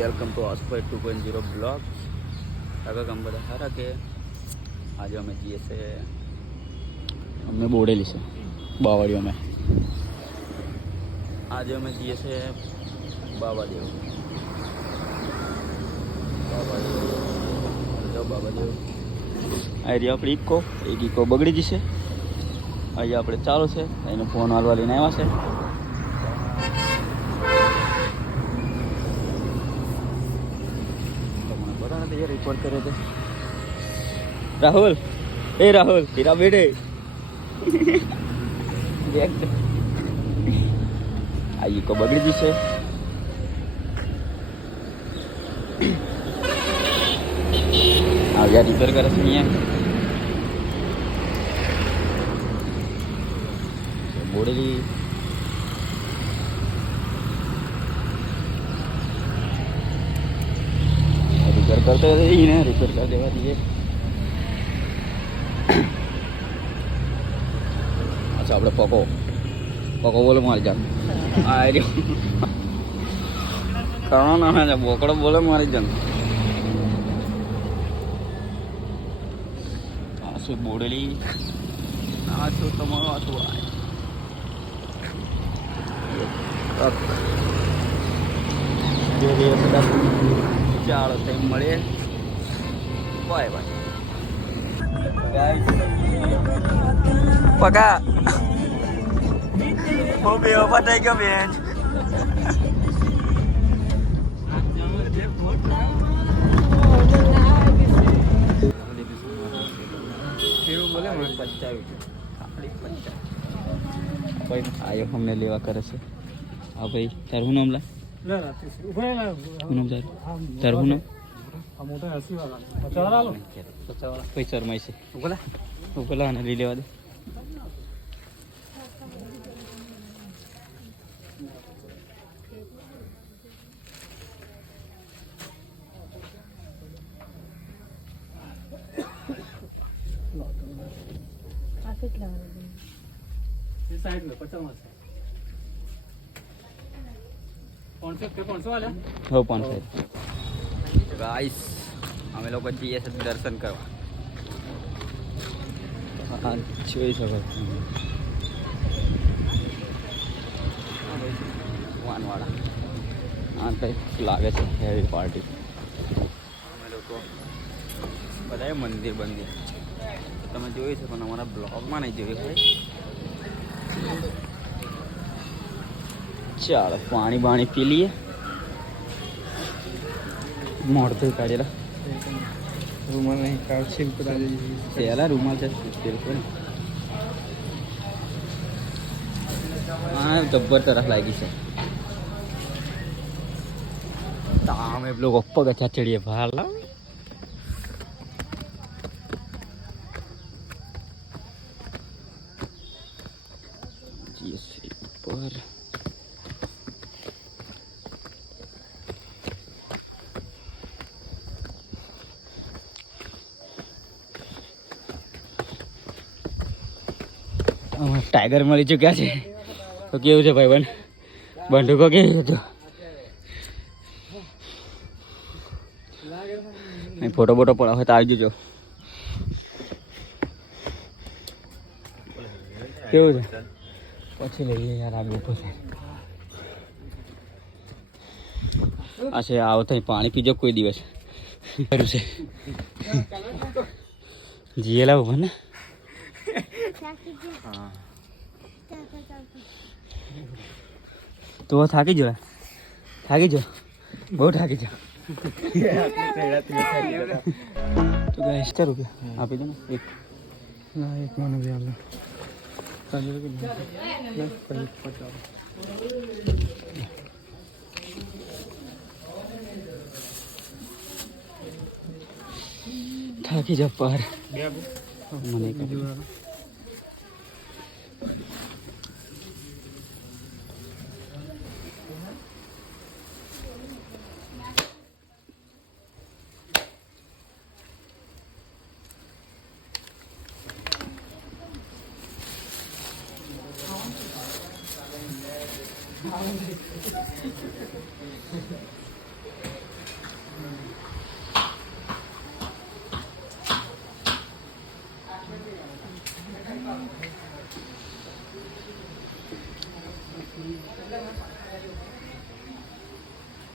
Welcome to આસ્પાઈ 2.0 blog. આગળ કામ બધા સારા કે આજે અમે જઈએ છીએ અમને બોડેલી છે બાવાડી અમે આજે અમે જઈએ છીએ બાબાદેવ બાબાદેવ આ રહી આપણી એક ઇકો બગડી જશે. અહીંયા આપણે ચાલુ છે એનો ફોન હાલવા લઈને આવ્યા છે. रिपोर्ट करे थे राहुल तेरा बेटे आइए को बगड़ी जी से आ गया रिपेयर करे से नहीं बोड़ेली रिपेयर करते ही ना रिपेयर कर देवा दिए. अच्छा આપણે પકો બોલે મારી જાન આ રહ્યો કરણો ના છે બોકડો બોલે મારી જાન. આ શું બોડેલી આ શું તમારો આ શું ચાલો ટાઈમ મળે. બાય બાય પકા બહુ બે પટાઈ ગયો બેન. કેવું બોલે મને 55 આયો અમને લેવા કરે છે. હા ભાઈ તારું નામ લા તારું પૈસા રમાય છે ઉપલા અને લઈ લેવા દે. ગાઈસ અમે લોકો જઈએ છીએ દર્શન કરવા. જોઈ શકો વાનવાળા આ કંઈક લાગે છે હેવી પાર્ટી. અમે લોકો બધાએ મંદિર તમે જોઈ શકો ને અમારા બ્લોગમાં નહીં જોયું હોય. ચાલો પાણી બાણી પી લઈએ. મોડતું કાઢેલા રૂમાલ નહીં પેલા રૂમાલ છે હા જબ્બર તરફ લાગી છે. તામ એ લોકો પગથિયા ચડીએ ભાર લાવ. પર ટાઈગર મળી ચૂક્યા છે. તો કેવું છે ભાઈ બંધુકો કેવું હતું ફોટો બોટો પડા હોય તો આવી જજો. કેવું છે પછી લઈએ યાર આ બેઠો છે. આ છે આવો થઈ પાણી પીજો કોઈ દિવસ કર્યું છે જીએલા ઉભા ને. હા તો થાકી જો બહુ થાકી જો. તો ગાઈસ ₹1 આપી દો ને એક મને બી આલો થાકી જા પાર મને